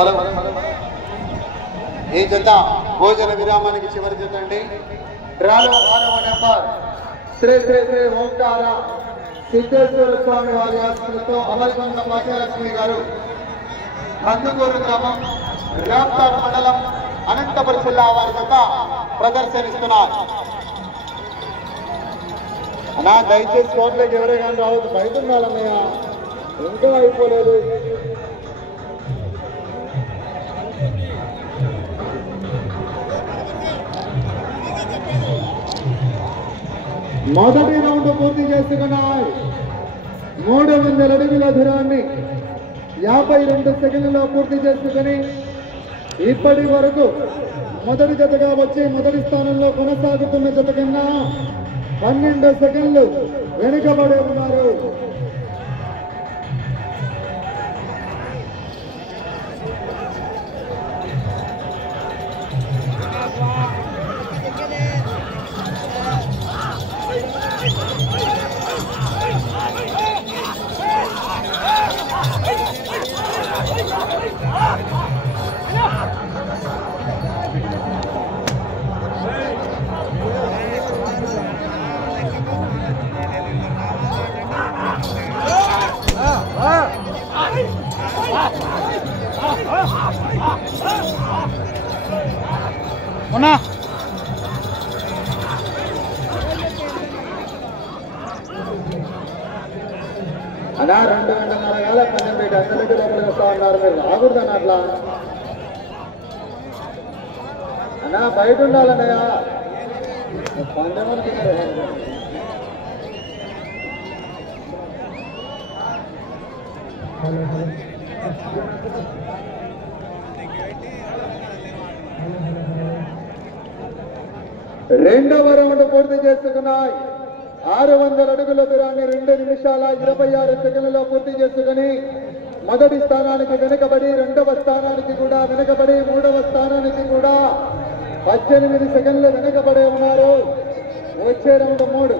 Hello ఈ జత భోజన విరామానికి చివరి జత అండి. డ్రాలో 6వ నెంబర్ శ్రీ శ్రీ శ్రీ ఓంకార సిద్ధేశ్వర స్వామి వారి ఆశీస్సులతో అమర్కొండ భాగ్యలక్ష్మి గారు కందుకూరు గ్రామం రాప్తాడు మండలం అనంతపురం జిల్లా వారి జత ప్రదర్శనిస్తున్నారు. అన్నా దయచేసి కోట్లోకి ఎవరే కానీ రావద్దు, బయట ఉండాలన్నయ్య, ఇంకా అయిపోలేదు. మొదటి రౌండ్ పూర్తి చేసుకున్నాయి. 300 అడుగుల దూరాన్ని 52 సెకండ్లలో పూర్తి చేసుకుని ఇప్పటి వరకు మొదటి జతగా వచ్చి మొదటి స్థానంలో కొనసాగుతున్న జత కన్నా 12 సెకండ్లు వెనుకబడి ఉన్నారు. ఉన్నా అలా 2 గంటల కాల కొంచెం మీరు అందరికీ లోపలికి వస్తా ఉన్నారు. మీరు రాకూడదన్న అట్లా అన్నా, బయట ఉండాలన్నయ్య. పంచమని రెండవ రౌండ్ పూర్తి చేసుకున్నాయి. 600 అడుగుల దూరాన్ని 2 నిమిషాల 26 సెకండ్లలో పూర్తి చేసుకుని మొదటి స్థానానికి వెనుకబడి, రెండవ స్థానానికి కూడా వెనుకబడి, మూడవ స్థానానికి కూడా 18 సెకండ్లు వెనుకబడి ఉన్నారు. వచ్చే రౌండ్ 3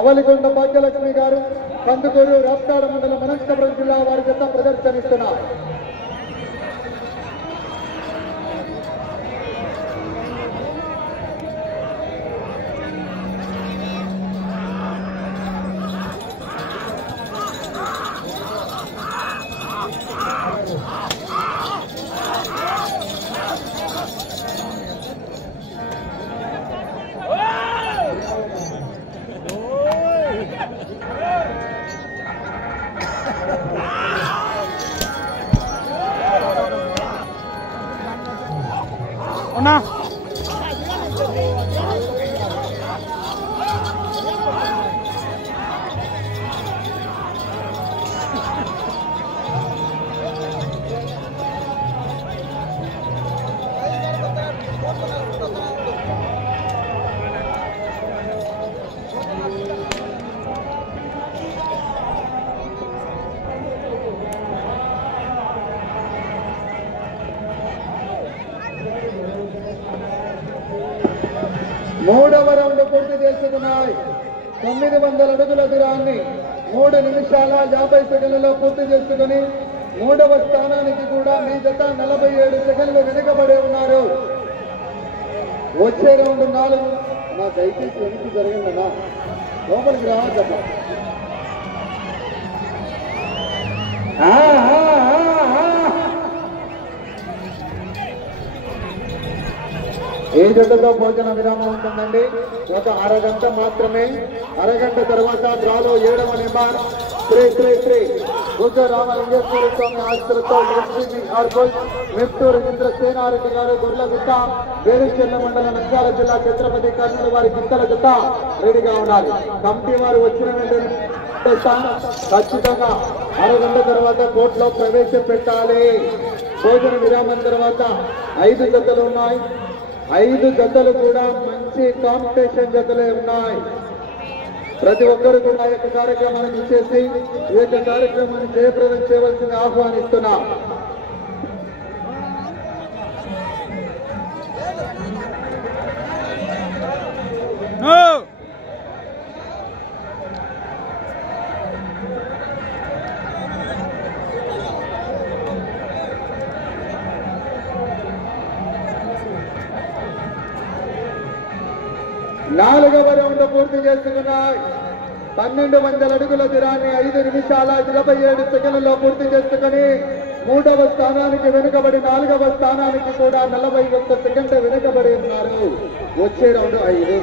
అవలికొండ భాగ్యలక్ష్మి గారు కందుకూరు రాప్తాడు మండలం అనంతపురం జిల్లా వారి జత ప్రదర్శనిస్తున్నారు. ఉన్నా మూడవ రౌండ్ పూర్తి చేసుకున్నాయి. 900 అడుగుల దూరాన్ని 3 నిమిషాల 50 సెకండ్లలో పూర్తి చేసుకుని మూడవ స్థానానికి కూడా మీ జత 47 సెకండ్లు వెనుకబడి ఉన్నారు. వచ్చే రౌండ్ 4 నా దయచేసి వెనక్కి జరిగిందన్నా, లోపలికి రావద్దమ్మా. ఈ జతతో భోజన విరామం ఉంటుందండి. ఒక అరగంట మాత్రమే. అరగంట తర్వాత డ్రాలో 7వ నెంబర్ శ్రీ శ్రీ శ్రీ బుద్ధ రామలింగేశ్వర స్వామి ఆశీస్సులతో మిత్తూరు ఇంద్రసేనారెడ్డి గారు గొర్రెగుట్ట వేరుచెల్ల మండలం నంద్యాల జిల్లా ఛత్రపతి కర్నూలు వారి గిత్తల జత రెడీగా ఉండాలి. కమిటీ వారు వచ్చిన వెంటనే ఖచ్చితంగా అరగంట తర్వాత కోర్టులో ప్రవేశపెట్టాలి. భోజన విరామం తర్వాత 5 జతలు ఉన్నాయి. 5 జతలు కూడా మంచి కాంపిటీషన్ జతలే ఉన్నాయి. ప్రతి ఒక్కరు కూడా ఈ యొక్క కార్యక్రమాన్ని ఇచ్చేసి ఈ యొక్క కార్యక్రమాన్ని జయప్రదం చేయవలసింది ఆహ్వానిస్తున్నా. 4వ రౌండ్ పూర్తి చేసుకున్నాయి. 1200 అడుగుల దూరాన్ని 5 నిమిషాల 27 సెకండ్లలో పూర్తి చేసుకుని 3వ స్థానానికి వెనుకబడి 4వ స్థానానికి కూడా 41 సెకండ్లు వెనుకబడి ఉన్నారు. వచ్చే రౌండ్ 5.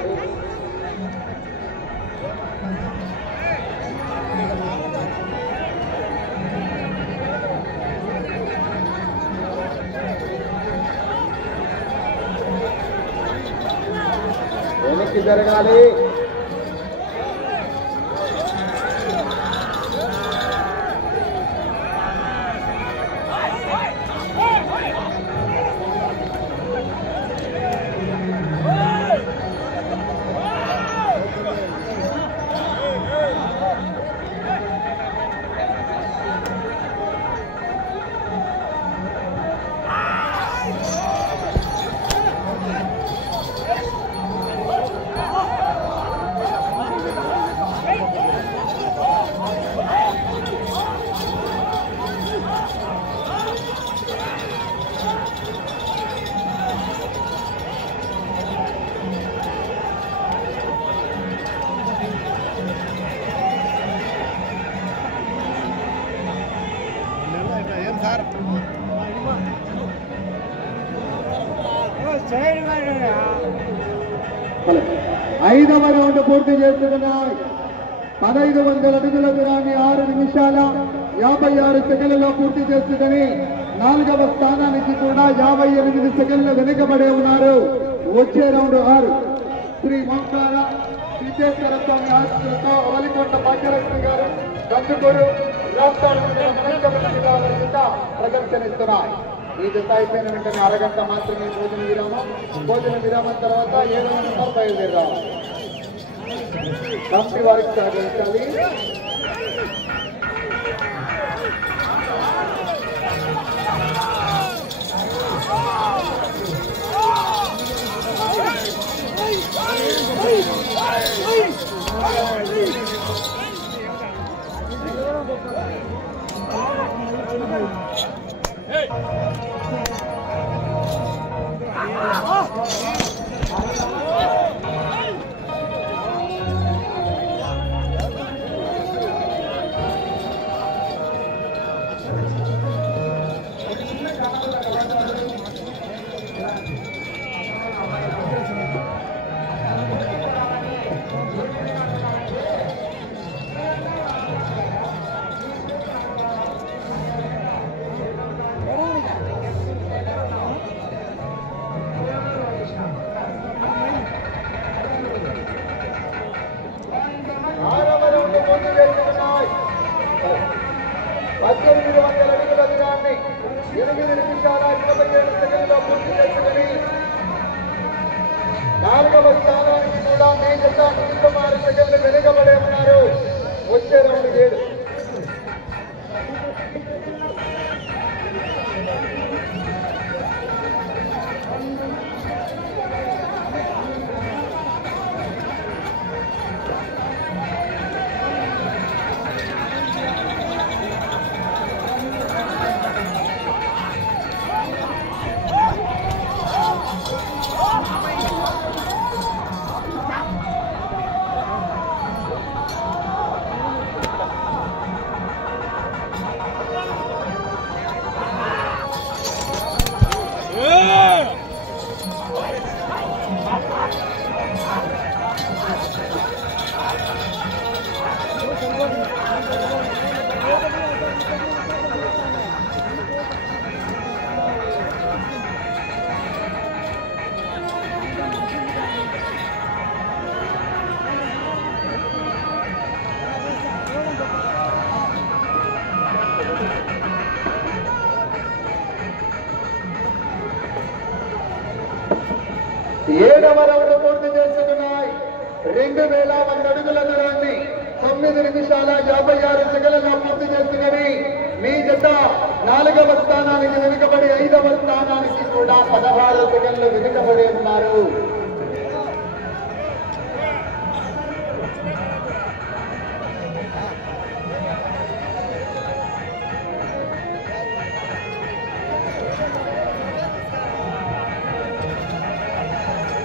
వెనక్కి జరగాలి. ఐదవ రౌండ్ పూర్తి చేసుకున్నాయి. 1500 అడుగుల దూరాన్ని 6 నిమిషాల 56 సెకండ్లలో పూర్తి చేసుకుని 4వ స్థానానికి కూడా 58 సెకండ్లు వెనుకబడే ఉన్నారు. వచ్చే రౌండ్ 6. శ్రీ మంకాల సిద్ధేశ్వర స్వామి ఆశీస్సులతో అవలికొండ భాగ్యలక్ష్మి గారు కందుకూరు రాష్ట్రాల ప్రదర్శనిస్తున్నాయి. ఈ జత అయిపోయిన వెంటనే అరగంట మాత్రమే భోజన విరామం. భోజన విరామం తర్వాత 7వ నెంబర్ బయలుదేరాం. కమిటీ వారికి సహకరించాలి. ఏడవ రౌండ్ పూర్తి చేసుకున్నాయి. 2100 అడుగుల దూరాన్ని 9 నిమిషాల 56 సెకండ్లలో పూర్తి చేసుకుని మీ జత 4వ స్థానానికి వెనుకబడి 5వ స్థానానికి కూడా 16 సెకండ్లు వెనుకబడి ఉన్నారు.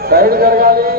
సైడ్ జరగాలి.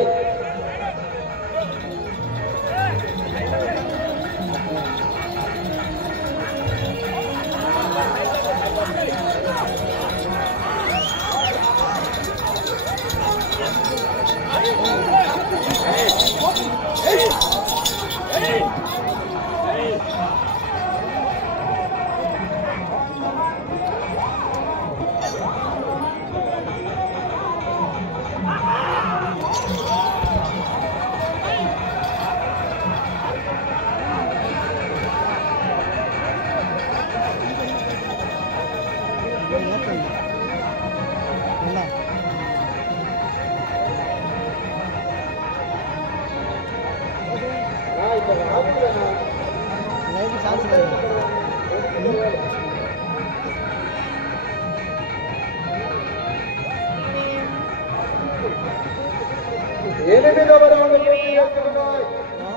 ఎనిమిదవ రౌండ్ పూర్తి చేసుకున్నాయి.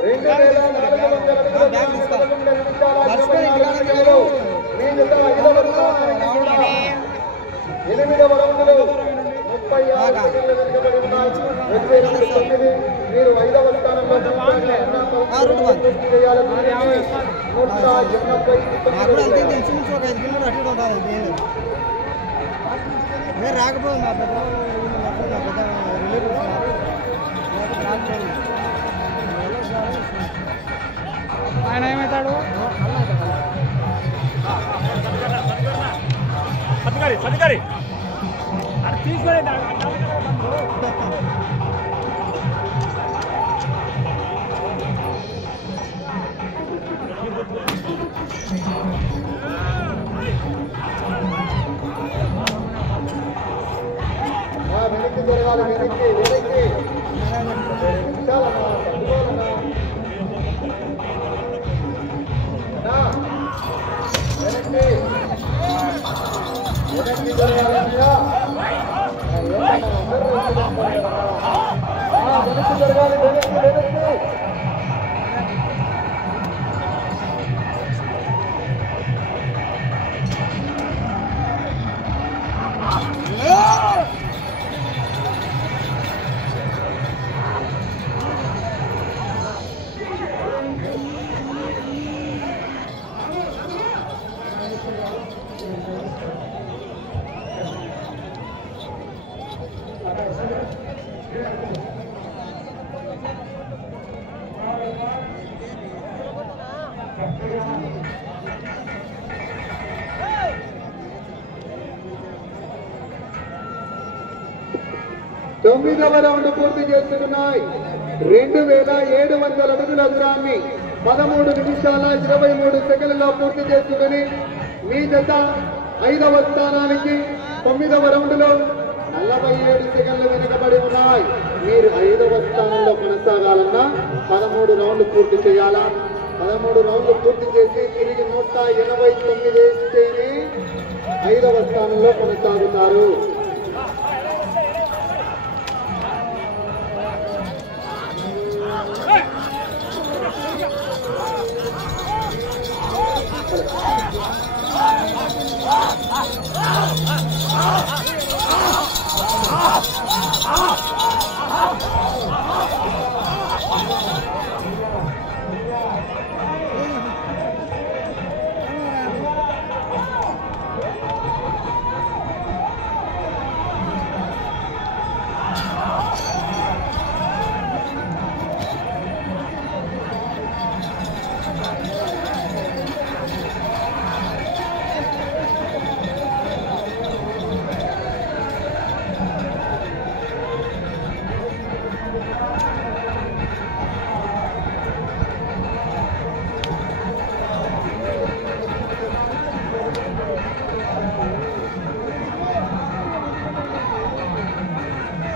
2434 నిమిషాలు. మీ జత 5వ స్థానానికి కూడా 8వ రౌండ్ లో 36 సెకండ్లు వెనుకబడి ఉన్నాయి. 2009 మీరు 5వ స్థానంలో పూర్తి చేయాలి. 189 రాకపోయింది నా పెద్ద ఆయన ఏమవుతాడు సత్కారి తీసుకొని వెనక్కి జరగాలి. వెనక్కి వెనక్కి వెనక్కి జరగాలి. వెనక్కి జరగాలి. వెనక్కి వెనక్కి తొమ్మిదవ రౌండ్ పూర్తి చేసుకున్నాయి. 2700 అడుగుల దూరాన్ని 13 నిమిషాల 23 సెకండ్లలో పూర్తి చేసుకుని మీ జత 5వ స్థానానికి 9వ రౌండ్ లో 47 సెకండ్లు వెనుకబడి ఉన్నాయి. మీరు 5వ స్థానంలో కొనసాగాలన్నా 13 రౌండ్లు పూర్తి చేయాలా. 13 రౌండ్లు పూర్తి చేసి తిరిగి 189 వేస్తేనే 5వ స్థానంలో కొనసాగుతారు.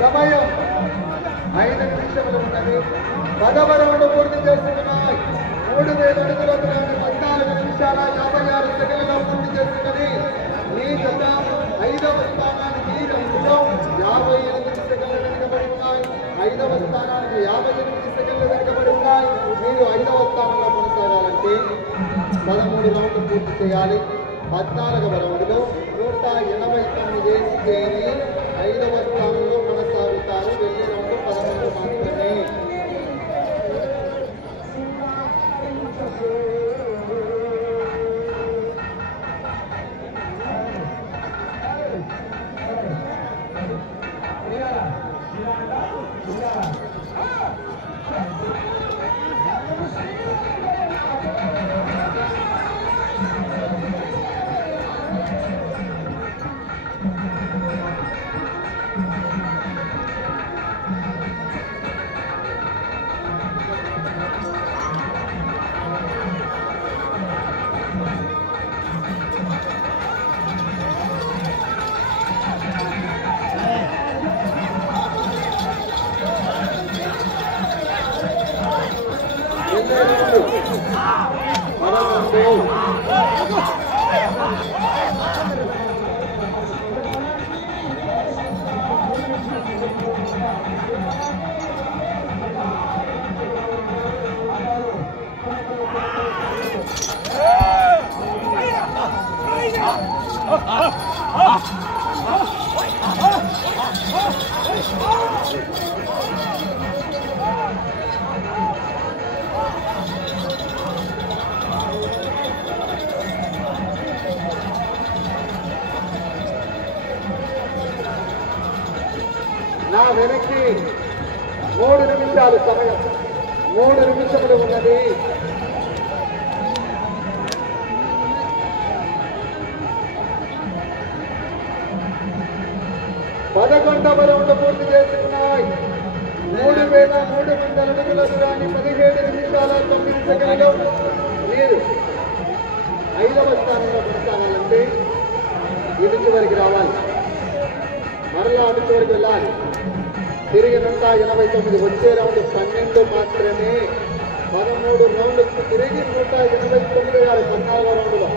సమయం 5 నిమిషములు ఉన్నది. 10వ రౌండ్ పూర్తి చేసుకున్నాయి. 3000 అడుగుల దూరాన్ని 14 నిమిషాల 56 సెకండ్లలో పూర్తి చేసుకుని మీ జత 5వ స్థానానికి 58 సెకండ్లు వెనుకబడి ఉన్నాయి. 5వ స్థానానికి 58 సెకండ్లు వెనుకబడి ఉన్నాయి. మీరు 5వ స్థానంలో కొనసాగాలంటే 13 రౌండ్లు పూర్తి చేయాలి. 14వ రౌండ్లో 189 వేస్తేనే 5వ స్థానంలో కొనసాగుతారు. వెళ్ళే రౌండ్ 13 మాత్రమే. నా వెనక్కి 3 నిమిషాలు సమయం, 3 నిమిషములు ఉన్నది. పదకొండవ రౌండ్ పూర్తి చేసుకున్నాయి. 3,300 అడుగుల దూరాన్ని 17 నిమిషాల 9 సెకండ్లు. మీరు 5వ స్థానంలో కొనసాగాలంటే ఇటు చివరికి రావాలి, మరలా అటు చివరికి వెళ్ళాలి. తిరిగి 189. వచ్చే రౌండ్ 12 మాత్రమే. 13 రౌండ్లకు తిరిగి 189 గారు 14వ రౌండ్లో.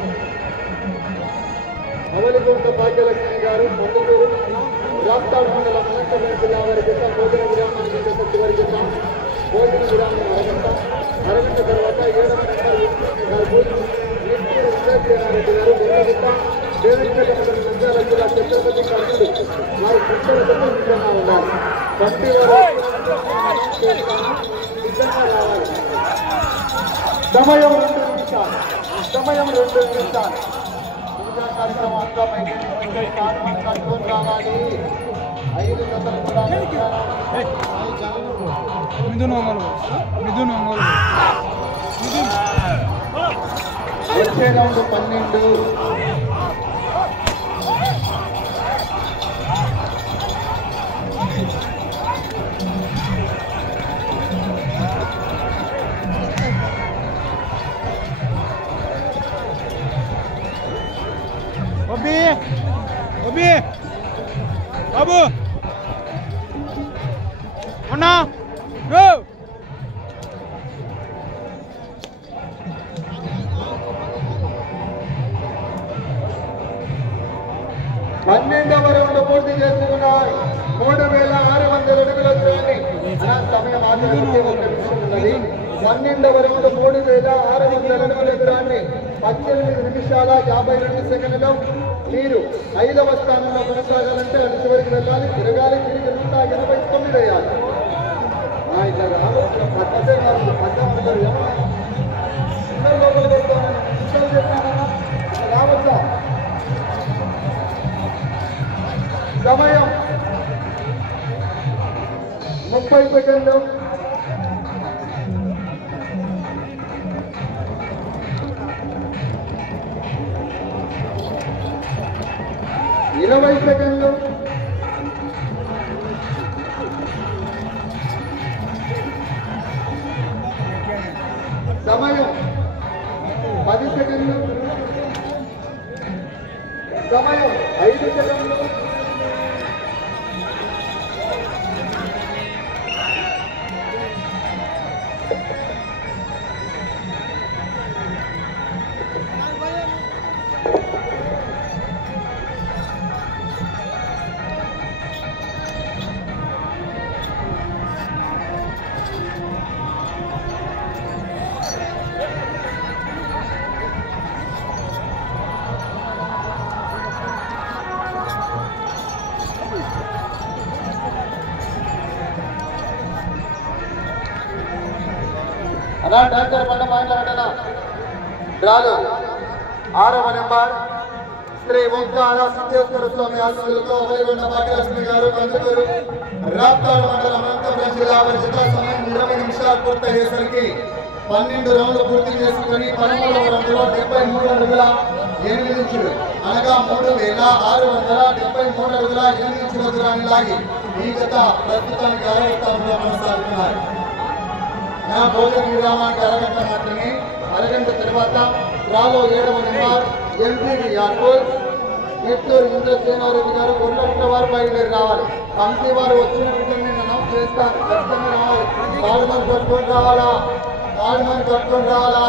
అవలిగుంట భాగ్యలక్ష్మి గారు మందుకూరు రాప్తాడు మండలం అనంతపురం జిల్లా వారి జత భోజన విరామానికి జత చివరి జత. భోజన విరామం అరగంట తర్వాత 7వ నెంబర్ విజయనారెడ్డి గారు జత దేవేంద్ర మండలం నంద్యాల జిల్లా ఛత్రపతి కర్నూలు వారి పుస్తక సిద్ధంగా ఉండాలి. బండి వారు సిద్ధంగా రావాలి. సమయం 2 నిమిషాలు. సమయం 2 నిమిషాలు. కార్యక్రమంగా కట్టుకొని రావాలి. 5 జతలు కూడా వచ్చే round 12. Obi, Babu, Anna, go. పన్నెండవ రౌండ్ పూర్తి చేసుకున్నాయి. 3,600 అడుగుల దూరాన్ని సమయం ఆచరించి 12వ రౌండ్ 3,600 అడుగుల దూరాన్ని 18 నిమిషాల 52 సెకండ్లు. మీరు 5వ స్థానంలో కొనసాగాలంటే అటు చివరికి వెళ్ళాలి, తిరగాలి, తిరిగి 189 వేయాలి. ఇట్లా రావచ్చు రావచ్చా? సమయం 30 సెకండ్లు. ఇరవై సెకండ్లు. సమయం 10 సెకండ్లు. సమయం 5 సెకండ్లు. అలా డాక్టర్ బండ మాట్లాడన డ్రాలు 6వ నెంబర్ శ్రీ ఓంకార సిద్ధేశ్వర స్వామి ఆశీస్సులతో అవలిగొండ భాగ్యలక్ష్మి గారు మందుకూరు రాప్తాడు మండలం అనంతపురం జిల్లా వారి జత సమయం 20 నిమిషాలు పూర్తయ్యేసరికి 12 రౌండ్లు పూర్తి చేసుకుని 13వ రౌండ్లో 73 అడుగుల 8 ఇంచులు అనగా 3,673 అడుగుల 8 ఇంచుల దూరాన్ని లాగి ఈ జత ప్రస్తుతానికి 6వ స్థానంలో కొనసాగుతున్నారు. నా భోజన విరామానికి అరగంట మాత్రమే. అరగంట తర్వాత డ్రాలో 7వ నెంబర్ ఎంపీవి యార్పూర్ నెట్టూరు ఇంద్రసేనారెడ్డి గారు గుర్రపుట్ట వారు బయలుదేరి రావాలి. పంక్తి వారు వచ్చిన వెంటనే నేను అనౌన్స్ చేస్తాను. ఖచ్చితంగా రావాలి. కాడుమని కట్టుకొని రావాలా, కాడుమని కట్టుకొని రావాలా.